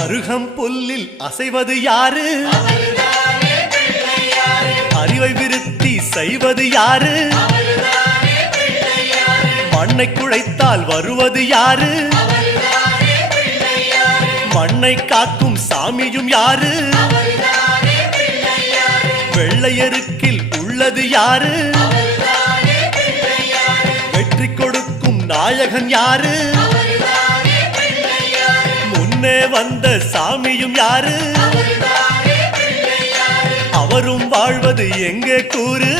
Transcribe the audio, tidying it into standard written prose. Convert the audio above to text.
அருகம் புல்லில் அசைவது யாரு? அறிவை விருத்தி செய்வது யாரு? மண்ணை குழைத்தால் வருவது யாரு? மண்ணை காக்கும் சாமியும் யாரு? வெள்ளையருக்கில் உள்ளது யாரு? வெற்றி கொடுக்கும் நாயகன் யாரு? முன்னே வந்த சாமியும் யாரு? அவரும் வாழ்வது எங்கே கூறு?